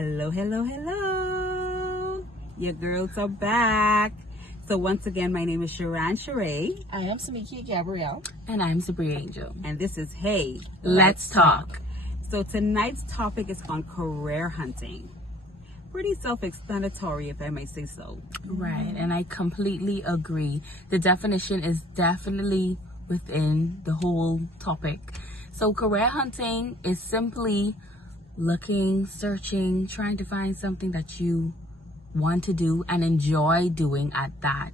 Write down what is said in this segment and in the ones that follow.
Hello, hello, hello. Your girls are back. So once again, my name is Sharan Sheree. I am Samiki Gabrielle. And I'm Sabri Angel. And this is Hey, Let's Talk. So tonight's topic is on career hunting. Pretty self-explanatory, if I may say so. Right, and I completely agree. The definition is definitely within the whole topic. So career hunting is simply looking, searching, trying to find something that you want to do and enjoy doing at that.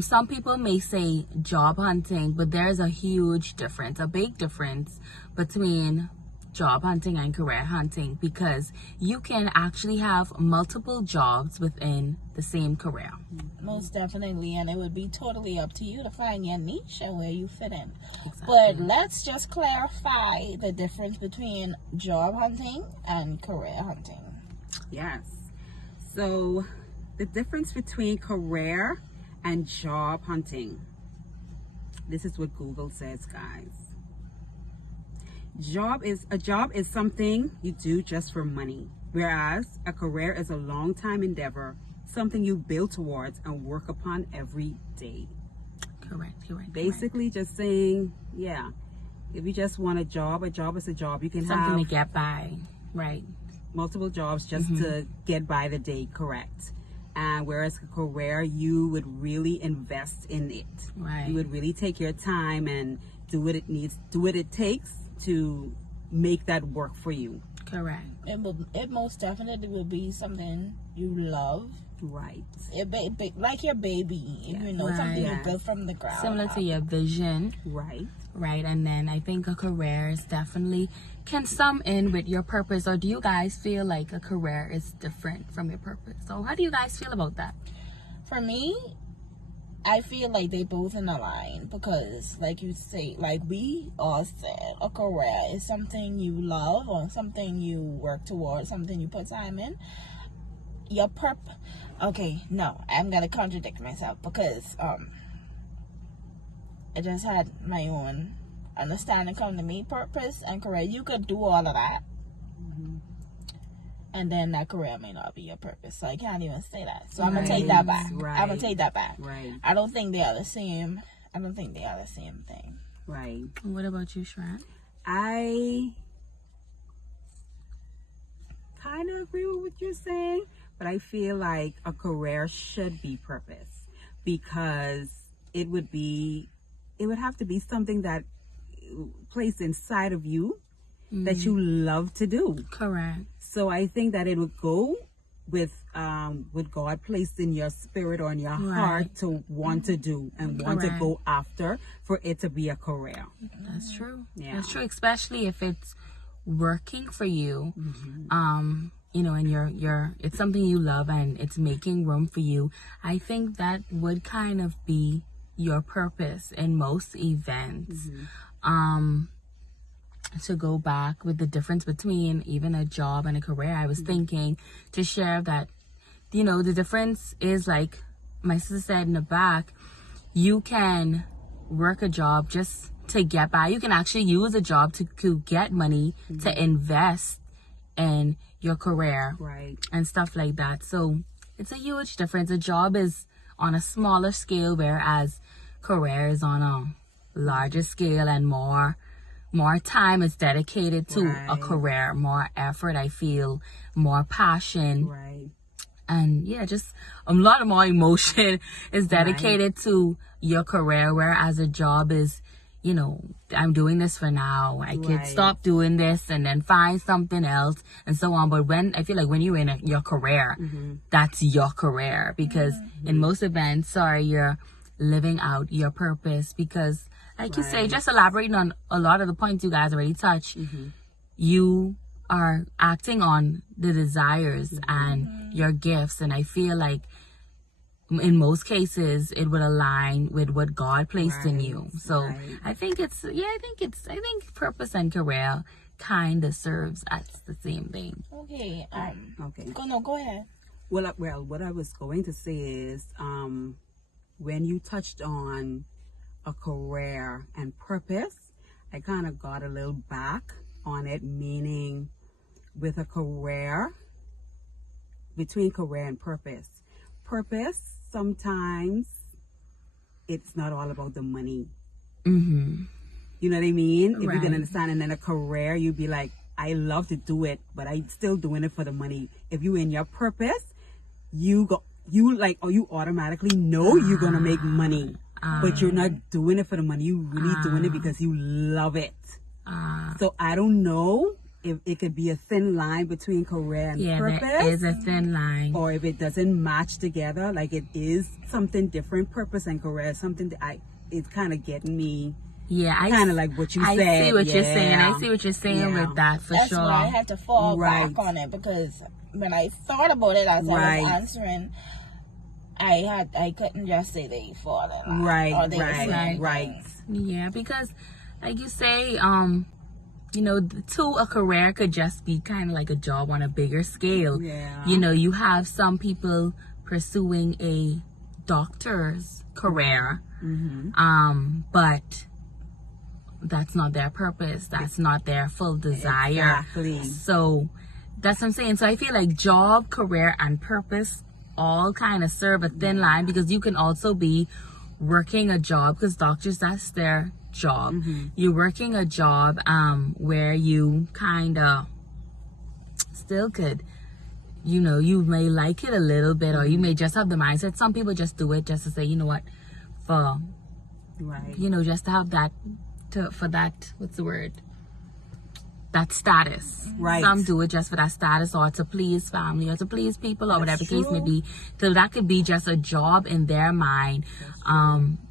Some people may say job hunting, but there's a huge difference, a big difference between job hunting and career hunting, because you can actually have multiple jobs within the same career. Most definitely, and it would be totally up to you to find your niche and where you fit in. Exactly. But let's just clarify the difference between job hunting and career hunting. Yes. So the difference between career and job hunting. This is what Google says, guys. A job is something you do just for money, whereas a career is a long-time endeavor, something you build towards and work upon every day. Correct. Basically, just saying, yeah, if you just want a job is a job. You can Something have to get by, right? multiple jobs just to get by the day, correct? And whereas a career, you would really invest in it. Right. You would really take your time and do what it takes to make that work for you. Correct. It most definitely will be something you love. Right. Like your baby, something you Yes. built from the ground. Similar to your vision, Right. right? And then I think a career is definitely can sum in with your purpose. Or do you guys feel like a career is different from your purpose? So how do you guys feel about that? For me, I feel like they both in a line because, like you say, like we all said, a career is something you love or something you work towards, something you put time in. Your okay, no, I'm gonna contradict myself because I just had my own understanding come to me. Purpose and career, you could do all of that, and then that career may not be your purpose. So I can't even say that. So I'm gonna take that back. Right. I'm gonna take that back. Right. I don't think they are the same. I don't think they are the same thing. Right. What about you, Sharan? I kind of agree with what you're saying, but I feel like a career should be purpose because it would have to be something that placed inside of you that you love to do. Correct. So I think that it would go with God placed in your spirit or in your heart to want to do and want to Correct. go after for it to be a career. That's true. Yeah. That's true, especially if it's working for you. And you're it's something you love and it's making room for you. I think that would kind of be your purpose in most events. To go back with the difference between even a job and a career, I was thinking to share that, the difference is like my sister said in the back, you can work a job just to get by. You can actually use a job to get money to invest in your career, Right. and stuff like that. So it's a huge difference. A job is on a smaller scale, whereas career is on a larger scale and more time is dedicated to a Right. career, more effort, I feel, more passion, Right. and just a lot more emotion is dedicated to your career, whereas a job is, I'm doing this for now. I could Right. stop doing this and then find something else and so on. But I feel like when you're in your career, that's your career, because in most events, you're living out your purpose, because like you say, just elaborating on a lot of the points you guys already touched, you are acting on the desires and your gifts. And I feel like in most cases it would align with what God placed in you. So Right. I think I think purpose and career kind of serves as the same thing. Okay. Okay. Go ahead. Well, what I was going to say is, when you touched on a career and purpose, I kind of got a little back on it, meaning with a career, between career and purpose. Purpose, sometimes it's not all about the money. Mm-hmm. You know what I mean? If you Right. can understand. And then a career, you'd be like, I love to do it, but I'm still doing it for the money. If you in your purpose, you automatically know you're gonna make money, but you're not doing it for the money. You really doing it because you love it. So I don't know if it could be a thin line between career and Yeah, purpose, there is a thin line. or if it doesn't match together, like it is something different. Purpose and career is something that it's kind of getting me. Yeah, Kind of like what you I said. see what you're saying. yeah. I see what you're saying Yeah. with that for That's sure. why I had to fall Right. back on it, because when I thought about it as I Right. was answering, I couldn't just say they fall in line, Right, or they right, the same right. thing. Yeah, because like you say, you know, to a career could just be kind of like a job on a bigger scale. Yeah. You know, you have some people pursuing a doctor's career, but that's not their purpose. That's not their full desire. Exactly. So that's what I'm saying. So I feel like job, career, and purpose all kind of serve a thin line, because you can also be working a job, because doctors, that's their job. You're working a job where you kind of still could, you know, you may like it a little bit, or you may just have the mindset. Some people just do it just to say, you know what, for, Right. you know, just to have that, for that, what's the word? That status. Right. Some do it just for that status, or to please family, or to please people, or whatever That's the case may true. be. So that could be just a job in their mind.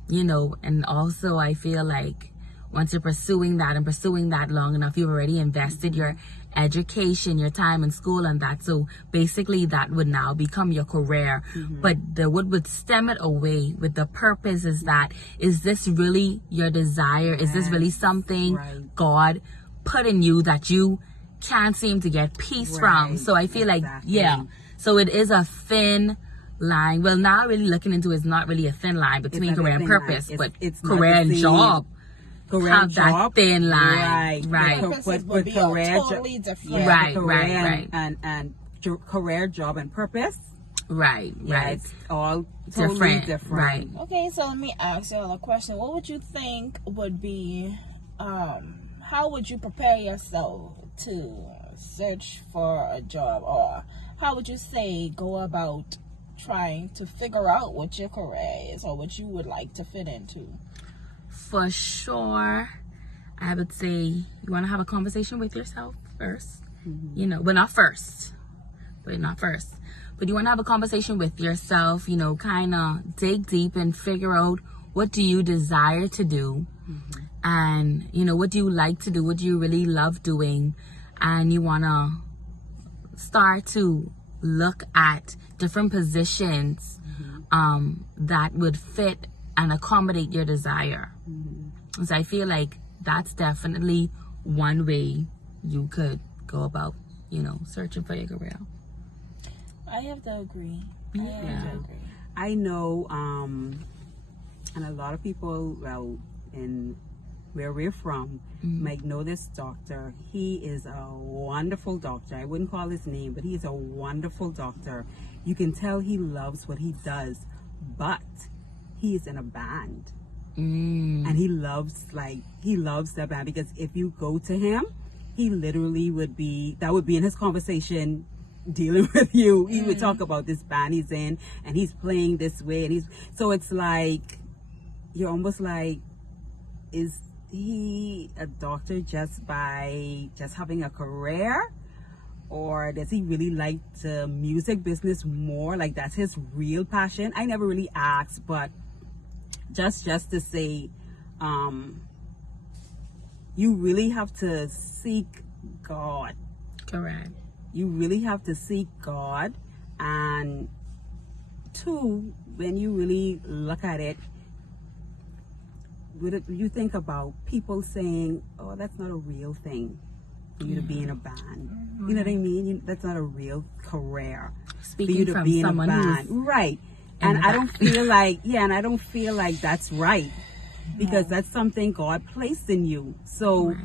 You know, and also I feel like once you're pursuing that long enough, you've already invested your education, your time in school, and that. So basically that would now become your career. But what would stem it away with the purpose is that, is this really your desire? Is this really something Right. God put in you that you can't seem to get peace from? Right. So I feel like, Exactly. yeah. So it is a thin line. Well, now really looking into it, it's not really a thin line between not a career and thin line. purpose, It's- but it's not career the and same. job Career have and that job, thin line. Right. Right. Purposes would be a totally different. Right, career right, and, right. and career, job, and purpose. Right, Yeah, right. it's all totally different. Right. Okay, so let me ask you a question. What would you think would be, how would you prepare yourself to search for a job, or how would you say go about trying to figure out what your career is, or what you would like to fit into? For sure, I would say you want to have a conversation with yourself first. You know, well, not first. But you want to have a conversation with yourself, you know, kind of dig deep and figure out, what do you desire to do? And, you know, what do you like to do? What do you really love doing? And you want to start to look at different positions that would fit and accommodate your desire. So I feel like that's definitely one way you could go about, you know, searching for your career. I have to agree. I know, and a lot of people, well, in where we're from, might know this doctor. He is a wonderful doctor. I wouldn't call his name, but he is a wonderful doctor. You can tell he loves what he does, but he is in a band. And he loves that band, because if you go to him, he literally that would be in his conversation dealing with you. He would talk about this band he's in, and he's playing this way, and so it's like, you're almost like, is he a doctor just by just having a career, or does he really like the music business more? Like, that's his real passion? I never really asked, but just to say, you really have to seek God. Correct. You really have to seek God. And two, when you really look at it, you think about people saying, oh, that's not a real thing for you to be in a band. You know what I mean? That's not a real career for you Speaking to from be in a someone band. who's Right. in And the I don't feel like, and I don't feel like that's right, because that's something God placed in you. So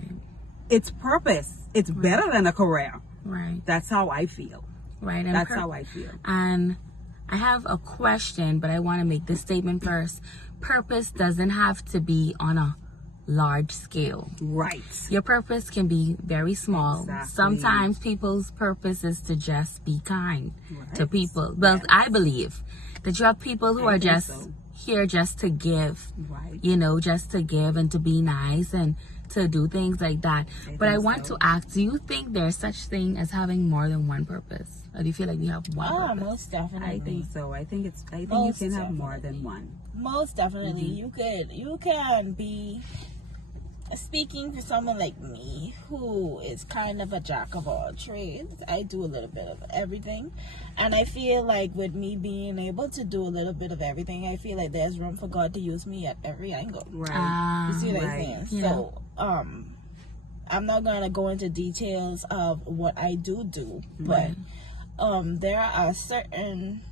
it's purpose. It's better than a career. Right. That's how I feel. right? And That's how I feel. And I have a question, but I want to make this statement first. Purpose doesn't have to be on a large scale. Right. Your purpose can be very small. Exactly. Sometimes people's purpose is to just be kind to Right. people. Well, Yes. I believe that you have people who I are think just so. here just to give, Right. you know, just to give and to be nice and to do things like that. But I think want so. to ask, do you think there's such thing as having more than one purpose? Or do you feel like we have one Oh, purpose? most definitely. I think so. I think you Most can have more definitely. than one. Most definitely. You can be, speaking for someone like me who is kind of a jack of all trades. I do a little bit of everything, and I feel like with me being able to do a little bit of everything, I feel like there's room for God to use me at every angle. Right. You see what I'm Right. saying? Yeah. So I'm not gonna go into details of what I do, but there are certain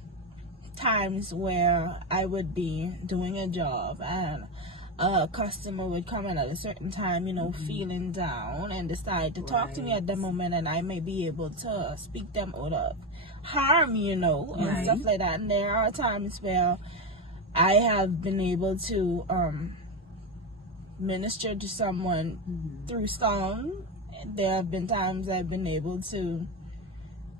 times where I would be doing a job and a customer would come in at a certain time, you know, feeling down and decide to talk to me at the moment, and I may be able to speak them out of harm, you know, and Right. stuff like that. And there are times where I have been able to minister to someone through song. There have been times I've been able to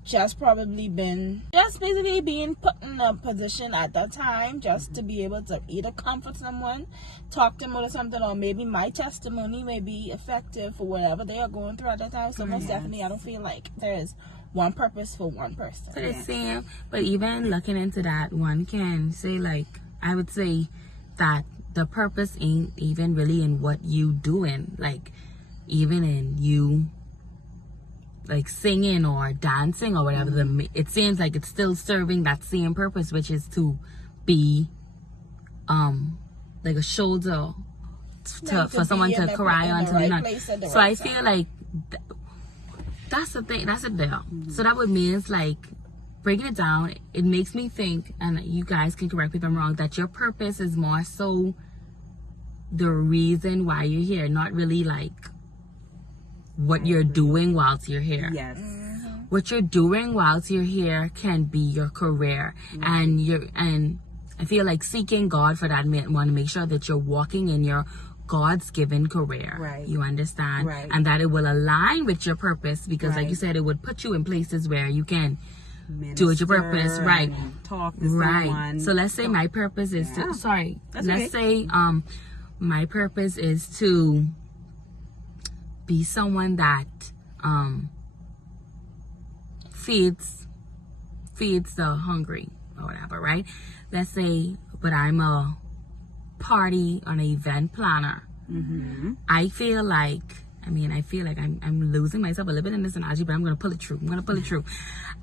just basically being put in a position at that time just to be able to either comfort someone, talk to them or something, or maybe my testimony may be effective for whatever they are going through at that time. So most definitely I don't feel like there is one purpose for one person. But it's same. But even looking into that, one can say, like, I would say that the purpose ain't even really in what you doing, like even in you like singing or dancing or whatever. It seems like it's still serving that same purpose, which is to be like a shoulder for someone to cry on, to lean on. So I feel like that's the thing. That's it there. So that would mean it's like, breaking it down, it makes me think, and you guys can correct me if I'm wrong, that your purpose is more so the reason why you're here, not really like what you're doing whilst you're here. Yes. What you're doing whilst you're here can be your career, and I feel like seeking God for that want to make sure that you're walking in your God's given career. Right. You understand? Right. And that it will align with your purpose, because like Right. you said, it would put you in places where you can do it your purpose, Minister right? and talk to Right. someone. So let's say my purpose is Yeah. to, sorry, That's let's okay. say my purpose is to be someone that feeds the hungry or whatever, right? Let's say, but I'm a party on an event planner. I feel like I'm losing myself a little bit in this analogy, but I'm gonna pull it through.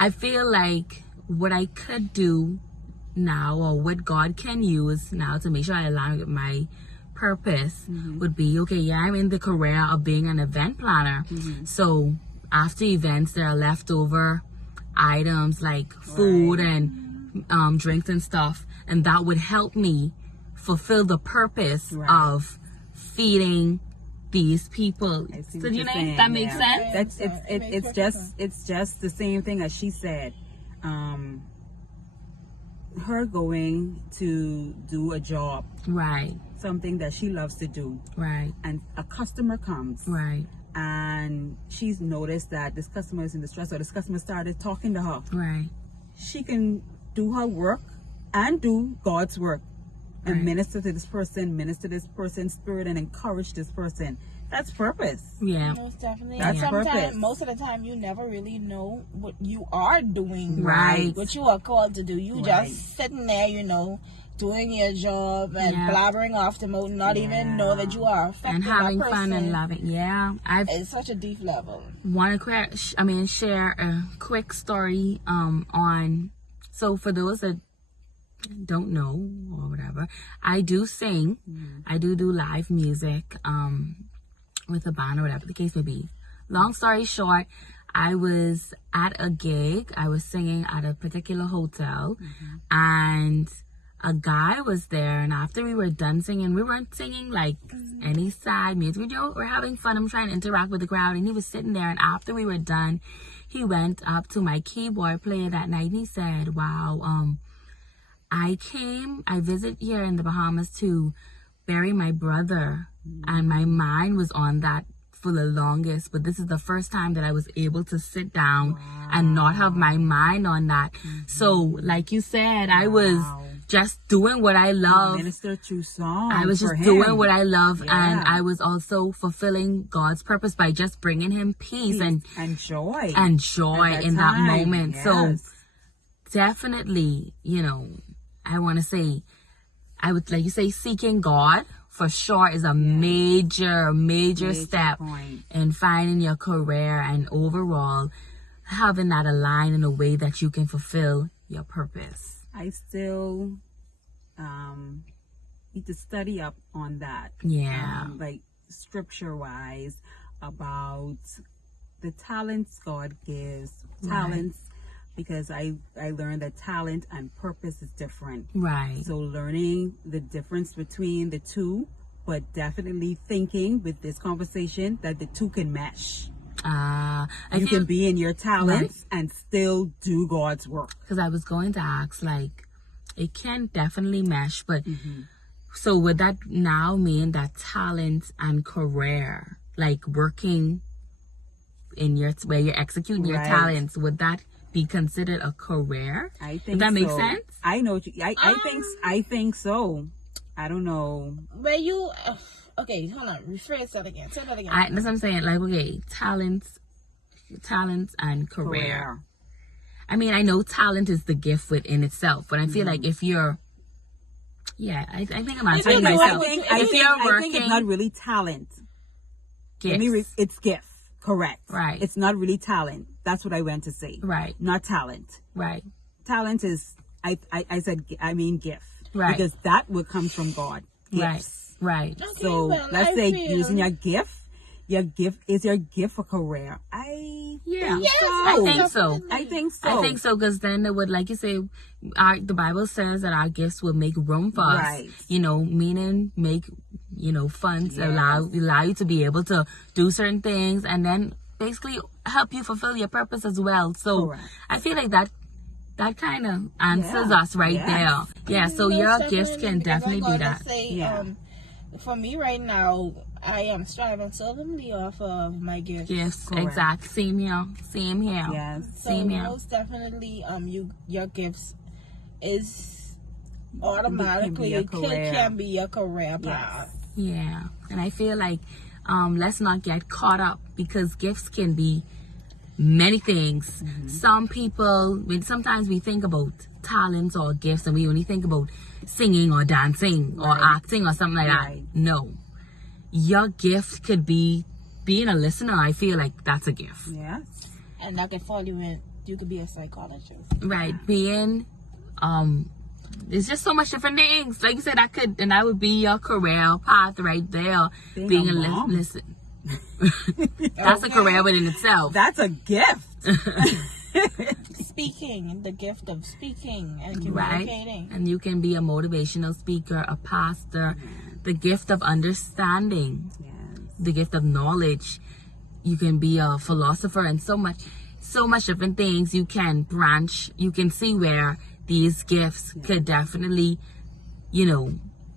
I feel like what I could do now, or what God can use now to make sure I align with my purpose, would be, okay, yeah, I'm in the career of being an event planner. So after events, there are leftover items like food and drinks and stuff, and that would help me fulfill the purpose of feeding these people. I see So what do you you're know saying, that makes yeah. sense? That's it's just the same thing as she said. Her going to do a job, Right, something that she loves to do, right, and a customer comes, right, and she's noticed that this customer is in distress, or this customer started talking to her. right, She can do her work and do God's work, and Right. minister to this person's spirit, and encourage this person. That's purpose. yeah, Most definitely. That's And sometimes, purpose. most of the time, you never really know what you are doing. Right. What you are called to do. You Right. just sitting there, you know, doing your job and Yeah. blabbering off the mouth, not even know that you are affecting and having that person. fun and loving. Yeah, I've It's such a deep level. want to share a quick story on. So for those that don't know or whatever, I do sing. I do live music with a band or whatever the case may be. Long story short, I was at a gig. I was singing at a particular hotel, and a guy was there, and after we were done singing, we weren't singing like any side music. We're having fun. I'm trying to interact with the crowd, and he was sitting there. And after we were done, he went up to my keyboard player that night, and he said, "Wow, I visit here in the Bahamas to bury my brother, and my mind was on that for the longest, but this is the first time that I was able to sit down and not have my mind on that." So like you said, I was just doing what I love. Minister to song. I was just for him. doing what I love, Yeah. and I was also fulfilling God's purpose by just bringing him peace and joy in that time. moment. So Yes. definitely, I want to say, I would, like you say, seeking God for sure is a major step point. in finding your career and overall having that aligned in a way that you can fulfill your purpose. I still need to study up on that. Yeah. Like scripture wise about the talents God gives. Talents, because I learned that talent and purpose is different. Right. So learning the difference between the two, but definitely thinking with this conversation that the two can mesh. You can be in your talents and still do God's work. Because I was going to ask, like, it can definitely mesh, but so would that now mean that talent and career, like working in where you're executing your Right. talents, would that be considered a career? I think Does that make so. sense? I know. I think so. I don't know. Where you okay, hold on, rephrase that again. Say that again. That's what I'm saying. Like, okay, talents and career. I mean, I know talent is the gift within itself, but I feel like if you're, I think I'm answering No, myself. I think it's not really talent. Gifts. It's gift. Correct. Right. It's not really talent. That's what I went to say. Right. Not talent. Right. Talent is, I mean gift. Right. Because that would come from God. Gifts. Right. Okay, So well, let's I say feel- using your gift is your gift for career. Yeah. think so. I think so. I think so. I think so, because then it would, like you say, the Bible says that our gifts will make room for us. Right. Meaning make, funds allow you to be able to do certain things, and then basically help you fulfill your purpose as well. So Correct. I feel like that kind of answers Yeah. us right Yes. there. Yeah. So Most your definitely, gifts can because definitely I'm be gonna that. Say, Yeah. for me right now, I am striving solely off of my gifts. Gifts. Correct. Exact. Same here. Yes. So Same here. most definitely, your gifts is automatically It can be a career. can be a career path. Yeah, and I feel like let's not get caught up, because gifts can be many things. Some people, sometimes we think about talents or gifts and we only think about singing or dancing or acting or something like that. Right. No, your gift could be being a listener. I feel like that's a gift. Yes. And that can fall you in. You could be a psychologist. Right, being there's just so much different things. Like you said, that would be your career path right there. Being a mom. listen. That's a career within itself. That's a gift. Speaking, the gift of speaking and Right? communicating. And you can be a motivational speaker, a pastor, the gift of understanding, Yes. the gift of knowledge. You can be a philosopher, and so much different things. You can branch, you can see where these gifts could definitely,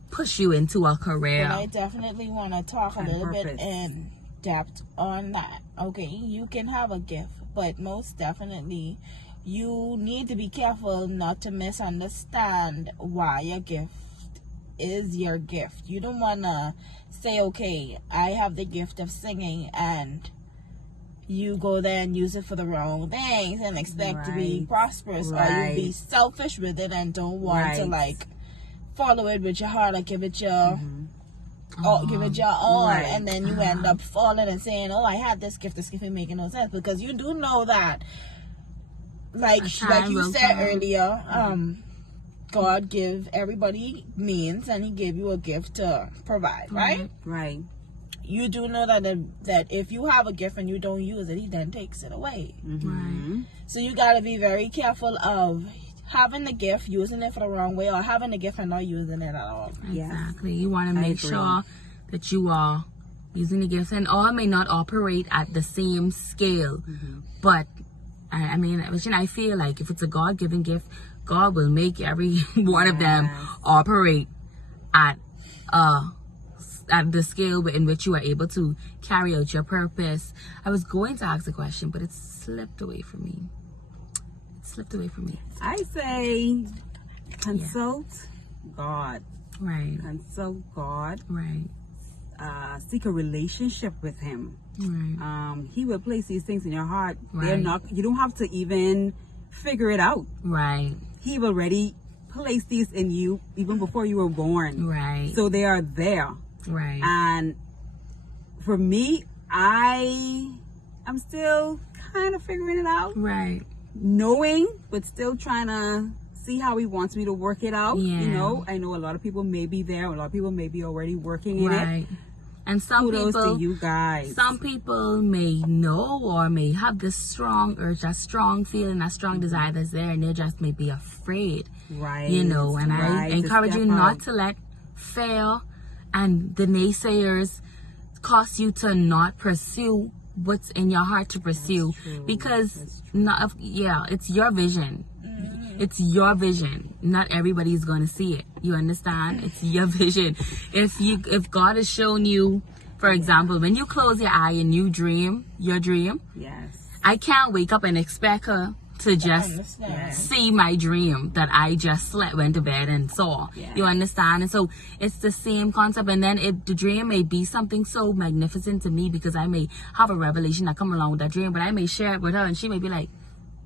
push you into a career. And I definitely want to talk a And little bit purpose. in depth on that. Okay, you can have a gift, but most definitely you need to be careful not to misunderstand why your gift is your gift. You don't want to say, okay, I have the gift of singing, and you go there and use it for the wrong things and expect to be Right. prosperous, or you be Right. selfish with it and don't want to Right. follow it with your heart or give it your give it your all, Right. and then you end up falling and saying, oh, I had this gift ain't making no sense, because you do know that, like time you will said come. earlier, God give everybody means, and he gave you a gift to provide, right? Right. You do know that if you have a gift and you don't use it, he then takes it away. Mm-hmm. So you got to be very careful of having the gift, using it for the wrong way, or having the gift and not using it at all. Yes. Exactly. You want to I make agree. sure that you are using the gifts, and all may not operate at the same scale, but I mean, I feel like if it's a God-given gift, God will make every one of them Yes. operate at the scale in which you are able to carry out your purpose. I was going to ask a question, but it slipped away from me. I say consult God. Right. Consult God. Right. Seek a relationship with Him. Right. He will place these things in your heart. They're Right. not. You don't have to even figure it out. Right. He will already place these in you even before you were born. Right. So they are there. Right. And for me, I'm still kind of figuring it out, Right. knowing, but still trying to see how He wants me to work it out. Yeah. You know, I know a lot of people may be there, a lot of people may be already working in it. Right. And some Kudos people, to you guys. some people may know or may have this strong urge, that strong feeling, that strong desire that's there, and they just may be afraid, Right. you know. And I right, to encourage you step not out. to let fear and the naysayers cause you to not pursue what's in your heart to pursue, true. because That's it's your vision. It's your vision. Not everybody's going to see it. You understand? It's your vision. If God has shown you, for example, when you close your eye and you dream your dream, Yes. I can't wake up and expect her to just Understand. see my dream that I just went to bed and saw. Yeah. You understand? And so it's the same concept. And then the dream may be something so magnificent to me because I may have a revelation that come along with that dream, but I may share it with her and she may be like,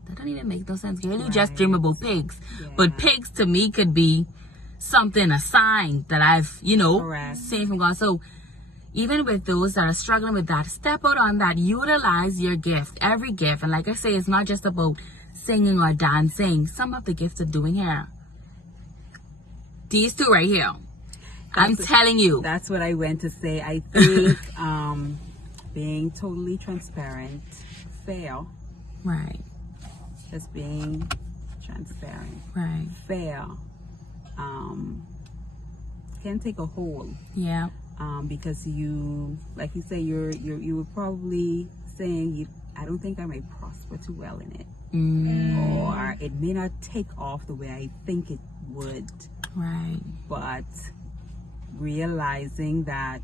that don't even make no sense, girl. You just Right. dream about pigs. Yeah. But pigs to me could be something, a sign that I've, Correct. seen from God. So even with those that are struggling with that, step out on that. Utilize your gift, every gift. And like I say, it's not just about singing or dancing. Some of the gifts of doing hair. These two right here. I'm telling you. That's what I went to say. I think being totally transparent, fair, Right, just being transparent, right. fair, can take a hold. Yeah, Because you, like you say, you were probably saying I don't think I may prosper too well in it, or it may not take off the way I think it would. right. But realizing that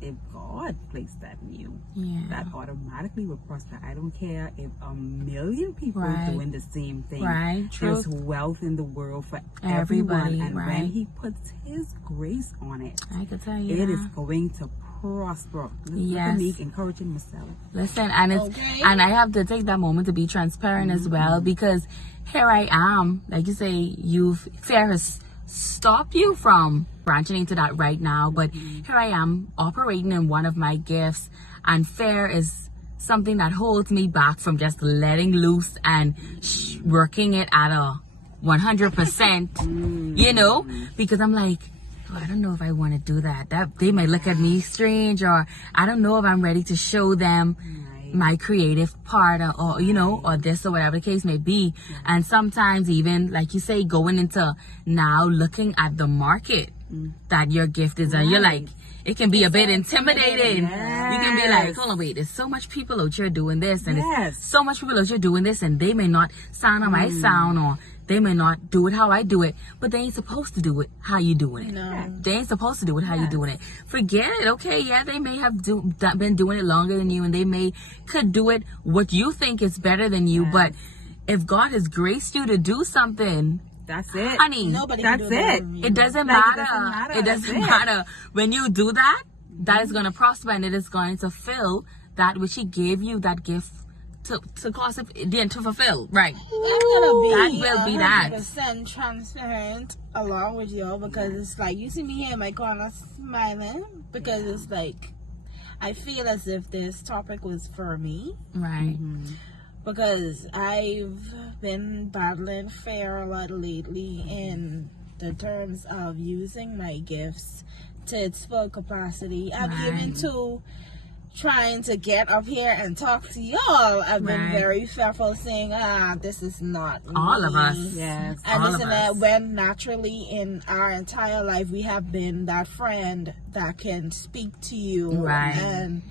if God placed that in you, Yeah. that automatically will prosper. I don't care if a million people Right. are doing the same thing. Right, There's truth. wealth in the world for Everybody, everyone, and when right. He puts His grace on it, I could tell you it that. is going to prosper. Look Yes. at me encouraging myself. Listen, and it's Okay. and I have to take that moment to be transparent as well, because here I am, like you say, fear has stopped you from branching into that right now, but here I am operating in one of my gifts, and fear is something that holds me back from just letting loose and working it at a 100%, because I'm like, I don't know if I want to do that. They might look at me strange, or I don't know if I'm ready to show them Right. my creative part, or this or whatever the case may be. And sometimes even, like you say, going into now looking at the market that your gift is, and you're like, it can be a bit intimidating. You can be like, hold on, wait, there's so much people out here doing this, and Yes. there's so much people out here doing this, and they may not sound on my sound, or they may not do it how I do it, but they ain't supposed to do it how you doing it. No. They ain't supposed to do it how you doing it. Forget it. Okay, yeah, they may have been doing it longer than you, and they could do it what you think is better than you. But if God has graced you to do something, That's it. honey, Nobody That's can do that it. with me. it doesn't Like, matter. it doesn't matter. matter. When you do that, that is going to prosper, and it is going to fill that which He gave you that gift to cause it then to fulfill. Right. I'm gonna be That will be that. 100% transparent along with you, because it's like you see me here in my corner smiling, because it's like I feel as if this topic was for me, Right. because I've been battling fear a lot lately in the terms of using my gifts to its full capacity. I'm even Right. to trying to get up here and talk to y'all, I've been Right. very fearful, saying, this is not All of me. us. Yes. And All this of and that, us. when naturally in our entire life we have been that friend that can speak to you, Right. and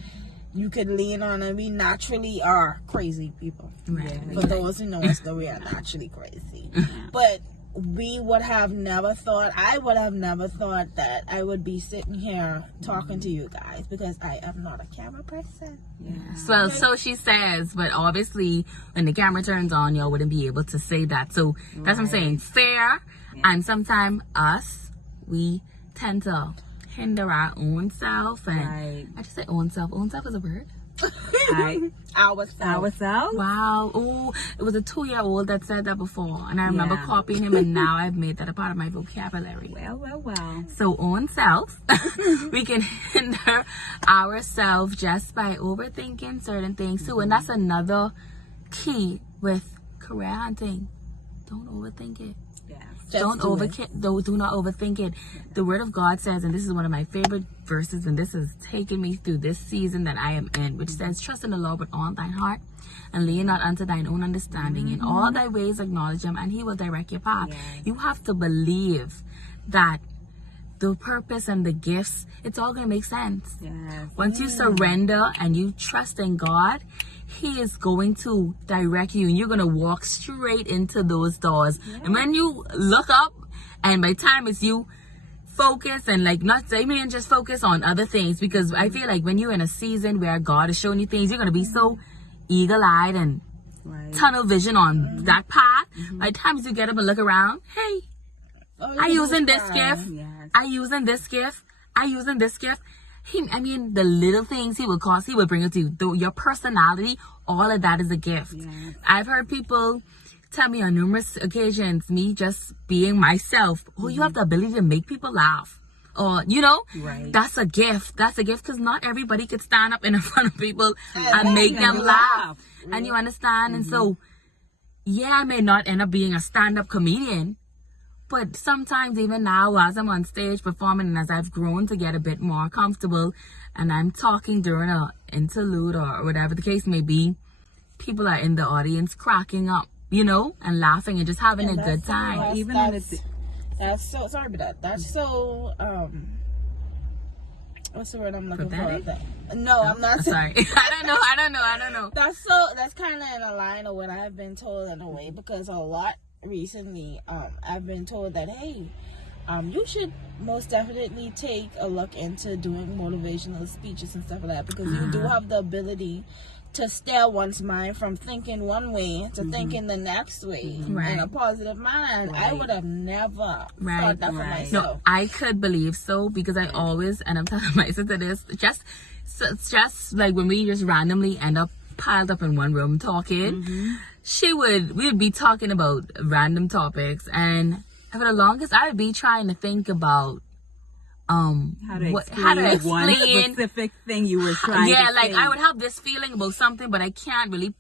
you could lean on, and we naturally are crazy people. Right. For those who know us, that we are naturally crazy. But we would have never thought, I would have never thought that I would be sitting here talking to you guys, because I am not a camera person. Well, so she says, but obviously when the camera turns on, y'all wouldn't be able to say that. So that's what I'm saying. Fair, and sometimes us, we tend to hinder our own self. And Right. I just say own self. Own self is a word. Ourselves. Wow. Oh, it was a 2-year-old that said that before, and I remember Yeah. copying him, and now I've made that a part of my vocabulary. Well. So own self, we can hinder ourselves just by overthinking certain things too, and that's another key with career hunting. Don't overthink it. Yes. Just Do not overthink it. The word of God says, and this is one of my favorite verses, and this has taken me through this season that I am in, which says, trust in the Lord with all thine heart, and lean not unto thine own understanding. In all thy ways acknowledge him, and he will direct your path. Yes. You have to believe that the purpose and the gifts, it's all going to make sense. Yes. Once you surrender and you trust in God, he is going to direct you, and you're going to walk straight into those doors. And when you look up, and by the time it's you, focus and not even just focus on other things, because I feel like when you're in a season where God is showing you things, you're going to be so eagle-eyed and Right. tunnel vision on that path. By the time you get up and look around, hey, I using this gift. Yes. I using this gift. I using this gift. The little things he will cause, he will bring it to you. Your personality, all of that is a gift. Yes. I've heard people tell me on numerous occasions, me just being myself, you have the ability to make people laugh. Or, Right. that's a gift. That's a gift, because not everybody could stand up in front of people and make Yeah, them you laugh. laugh. And you understand? And so, I may not end up being a stand-up comedian, but sometimes even now, as I'm on stage performing, and as I've grown to get a bit more comfortable, and I'm talking during an interlude or whatever the case may be, people are in the audience cracking up, and laughing and just having a good time. Even in the That's so, sorry about that. That's so, what's the word I'm looking Pathetic? for? No, I'm not saying. Sorry. I don't know. That's kind of in a line of what I've been told in a way, because a lot recently, I've been told that, hey, you should most definitely take a look into doing motivational speeches and stuff like that, because you do have the ability to steer one's mind from thinking one way to thinking the next way Right. in a positive manner. And I would have never thought that for Right. No, myself. I could believe so, because I always, and I'm telling my sister this, it's just like when we just randomly end up piled up in one room talking, we would be talking about random topics, and for the longest I would be trying to think about how to one specific thing you were trying to say. I would have this feeling about something, but I can't really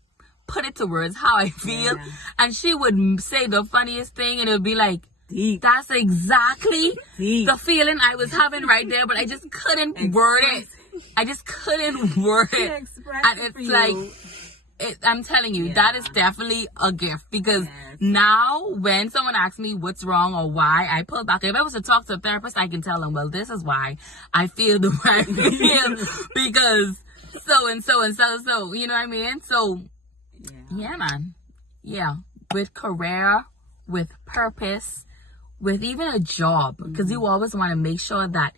put it to words how I feel. Yeah. And she would say the funniest thing, and it would be like, Deep. that's exactly Deep. the feeling I was having right there, but I just couldn't word it. I just couldn't word it. Express And it it's for you. like, I'm telling you, that is definitely a gift, because now when someone asks me what's wrong or why, I pull back. If I was to talk to a therapist, I can tell them, well, this is why I feel the way I feel, because so and so and so, you know what I mean? So, yeah, man. Yeah. With career, with purpose, with even a job, because you always want to make sure that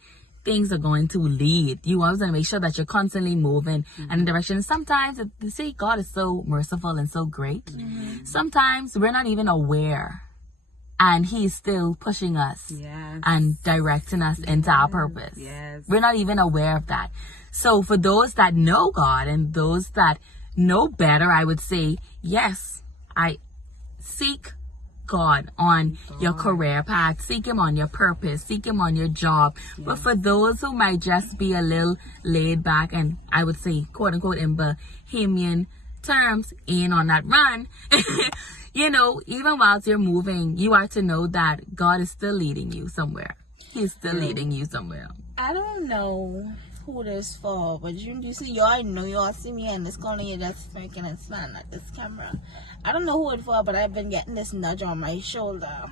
things are going to lead. You always want to make sure that you're constantly moving in a direction. Sometimes, you see, God is so merciful and so great. Sometimes we're not even aware, and He's still pushing us and directing us into our purpose. Yes. We're not even aware of that. So for those that know God and those that know better, I would say, yes, I seek God on your career path, seek Him on your purpose, seek Him on your job. But for those who might just be a little laid back, and I would say, quote unquote, in Bahamian terms, in on that run, even whilst you're moving, you are to know that God is still leading you somewhere. He's still leading you somewhere. I don't know who this for, but you see, you all know, you all see me in this corner, you're just making it span at this camera. I don't know who it for, but I've been getting this nudge on my shoulder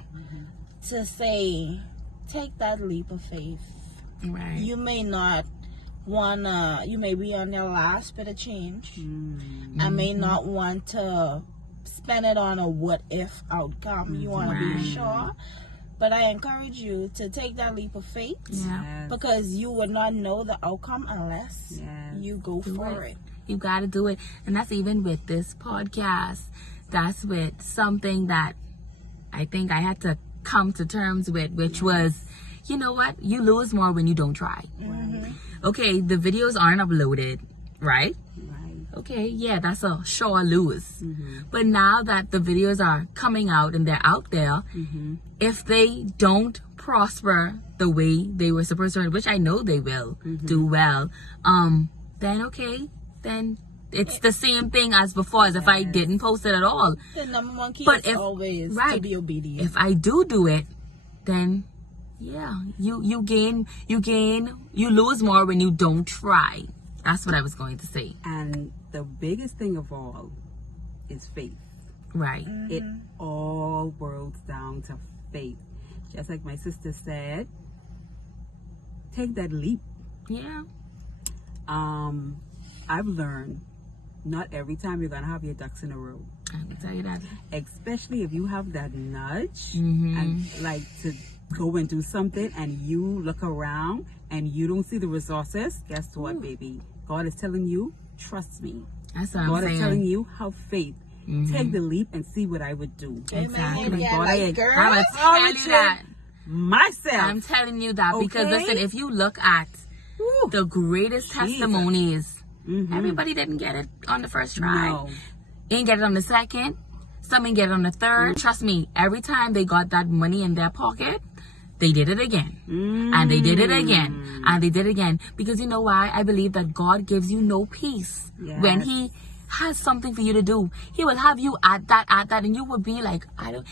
to say, take that leap of faith. Right. You may not wanna, you may be on your last bit of change. I may not want to spend it on a what if outcome. You want to be sure. But I encourage you to take that leap of faith. Yeah. Because you would not know the outcome unless you go for it. You got to do it. And that's even with this podcast. That's with something that I think I had to come to terms with, which was, you know what? You lose more when you don't try. Okay, the videos aren't uploaded, right? Okay, yeah, that's a sure lose. But now that the videos are coming out and they're out there, if they don't prosper the way they were supposed to, which I know they will do well, then okay, then it's the same thing as before, as if I didn't post it at all. The number one key But is if- always to right. be obedient. If I do it, then yeah, you lose more when you don't try. That's what I was going to say. And the biggest thing of all is faith. Right. It all boils down to faith. Just like my sister said, take that leap. Yeah. I've learned not every time you're gonna have your ducks in a row. I can tell you that. Especially if you have that nudge Mm-hmm. and like to go and do something and you look around and you don't see the resources. Guess what, baby? God is telling you, trust me. That's what God I'm is telling saying. you, have faith. Take the leap and see what I would do. Exactly. Amen. Yeah, God, like, girl, I'm gonna tell you that. Myself. I'm telling you that because Okay? listen, if you look at Woo. the greatest Jesus. testimonies, Mhm. everybody didn't get it on the first try. No. Ain't get it on the second. Some ain't get it on the third. Trust me, every time they got that money in their pocket, they did it again. And they did it again. And they did it again. Because you know why? I believe that God gives you no peace. Yes. When He has something for you to do, He will have you at that, and you will be like,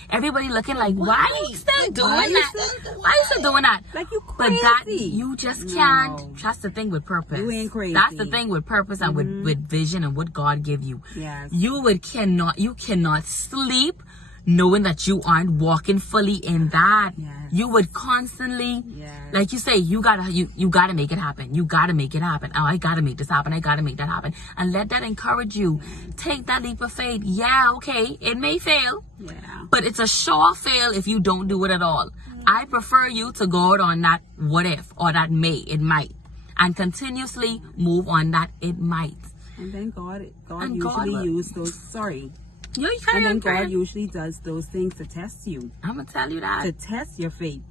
everybody looking like, why are you still doing that? Why are you still doing that? Like you But crazy. that, you just can't. No. That's the thing with purpose. You ain't crazy. That's the thing with purpose and with vision and what God give you. Yes. You cannot sleep knowing that you aren't walking fully in that. Yes. You would constantly, Yes. like you say, you gotta make it happen. You gotta make it happen. Oh, I gotta make this happen. I gotta make that happen. And let that encourage you. Take that leap of faith. Yeah, okay, it may fail, Yeah. but it's a sure fail if you don't do it at all. I prefer you to go out on that what if or that it might, and continuously move on that it might. And then God And God usually will- use those. Sorry. You And carry then on, God friend. usually does those things to test you, I'm gonna tell you that. to test your faith,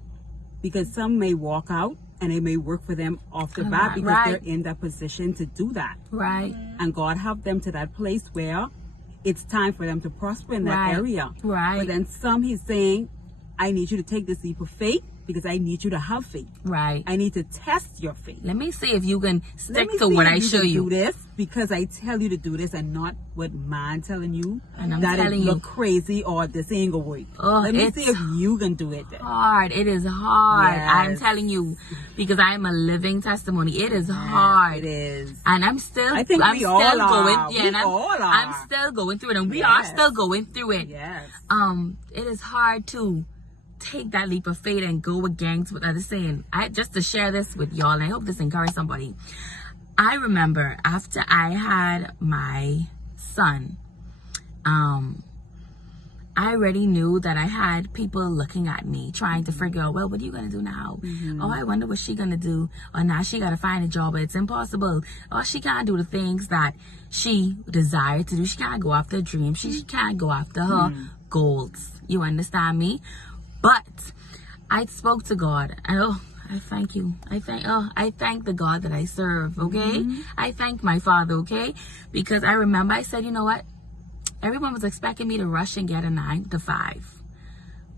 because some may walk out and it may work for them off the bat because Right. they're in that position to do that. Right. And God have them to that place where it's time for them to prosper in that Right. area. Right. But then some He's saying, I need you to take this leap of faith because I need you to have faith. Right. I need to test your faith. Let me see if you can Let stick me to see what if I show can you. do this because I tell you to do this and not what man telling you And I'm that telling it you. look crazy or this ain't gonna work. Oh, Let me it's see if you can do it. Hard. It is hard. I'm Yes. telling you, because I am a living testimony. It is hard. It is. And I'm still, I think I'm we still all are. going. Yeah, We and all are. I'm still going through it, and we are Yes. still going through it. Yes. It is hard to take that leap of faith and go against what others saying. Just to share this with y'all, and I hope this encourages somebody. I remember after I had my son, I already knew that I had people looking at me, trying to figure out, well, what are you going to do now? Oh, I wonder what she going to do. Or now she got to find a job, but it's impossible. Or she can't do the things that she desired to do. She can't go after a dream. She can't go after her goals. You understand me? But I spoke to God. And I thank you. I thank the God that I serve, okay? I thank my Father, okay? Because I remember I said, you know what? Everyone was expecting me to rush and get a 9 to 5.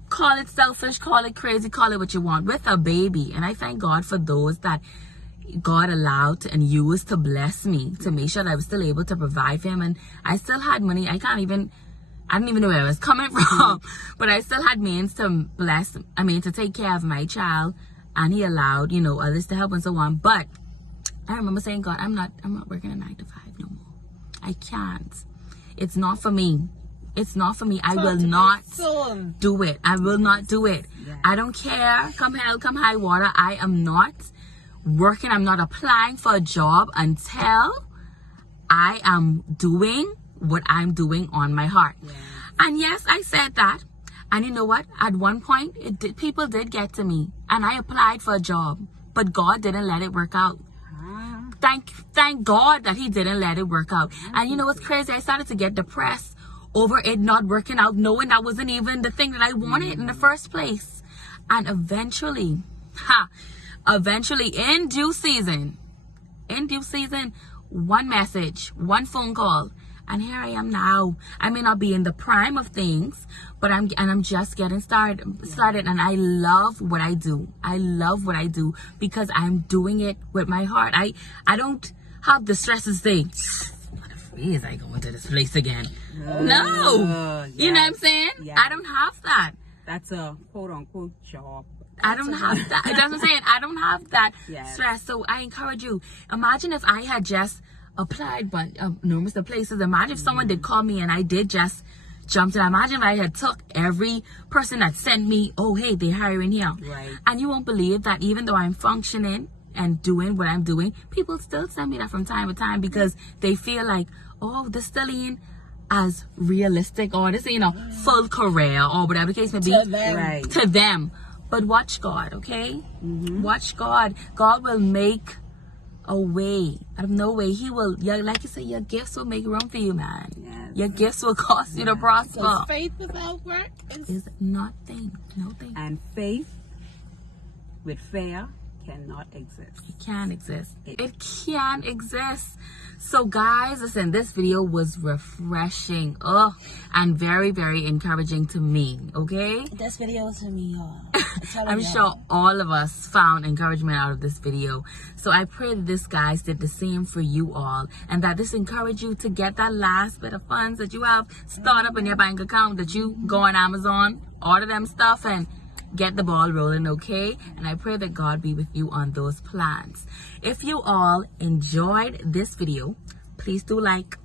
Call it selfish, call it crazy, call it what you want, with a baby. And I thank God for those that God allowed and used to bless me, to make sure that I was still able to provide for him. And I still had money. I didn't even know where I was coming from, but I still had means to to take care of my child. And he allowed, others to help and so on. But I remember saying, God, I'm not working a 9 to 5 no more. I can't. It's not for me. It's not for me. I will not do it. I will not do it. Yes. I don't care. Come hell, come high water. I am not working. I'm not applying for a job until I am doing what I'm doing on my heart. Yes. And yes, I said that. And you know what? At one point, people did get to me. And I applied for a job. But God didn't let it work out. Ah, Thank God that he didn't let it work out. And you know what's crazy? I started to get depressed over it not working out, knowing that wasn't even the thing that I wanted in the first place. And eventually in due season, one message, one phone call, and here I am now. I may not be in the prime of things, but I'm just getting started, and I love what I do. I love what I do because I'm doing it with my heart. I don't have the stress to say, what a phrase, I go into this place again. No, you know what I'm saying? Yes. I don't have that. That's a quote unquote job. I don't have that. That's what I'm saying. I don't have that Yes. stress. So I encourage you. Imagine if I had just applied but numerous places. Imagine if someone did call me and I did just jump in. Imagine if I had took every person that sent me, oh hey, they're hiring here. Right. And you won't believe that even though I'm functioning and doing what I'm doing, people still send me that from time to time because they feel like, oh, this Stellene as realistic or this, full career or whatever the case may be. To them. Right. To them. But watch God, okay? Watch God. God will make a way out of no way. He will, like you said, your gifts will make room for you, man. Yes. Your gifts will cause you to prosper. Because faith without work Is nothing. Nothing. And faith with fear cannot exist. It can exist. It can exist. So guys, listen, this video was refreshing. And very, very encouraging to me, okay? This video is for me, y'all. I'm sure all of us found encouragement out of this video. So I pray that this, guys, did the same for you all. And that this encouraged you to get that last bit of funds that you have stored up in your bank account, that you go on Amazon, order them stuff, and get the ball rolling, okay? And I pray that God be with you on those plans. If you all enjoyed this video, please do like,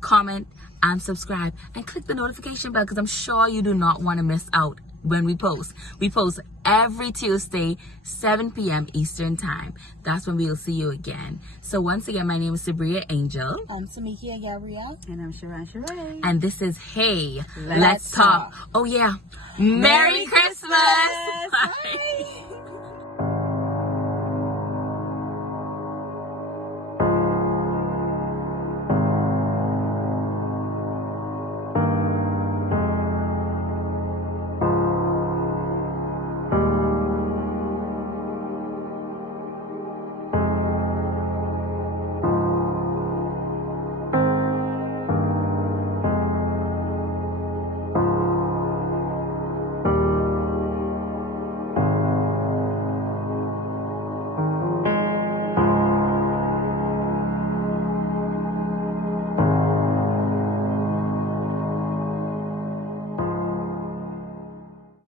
comment, and subscribe. And click the notification bell because I'm sure you do not want to miss out when we post. We post every Tuesday, 7 p.m. Eastern Time. That's when we'll see you again. So once again, my name is Sabria Angel. I'm Samikia Gabrielle. And I'm Sharon Sheree. And this is Hey, Let's Let's Talk. Talk. Oh yeah. Merry Christmas. Christmas. Bye.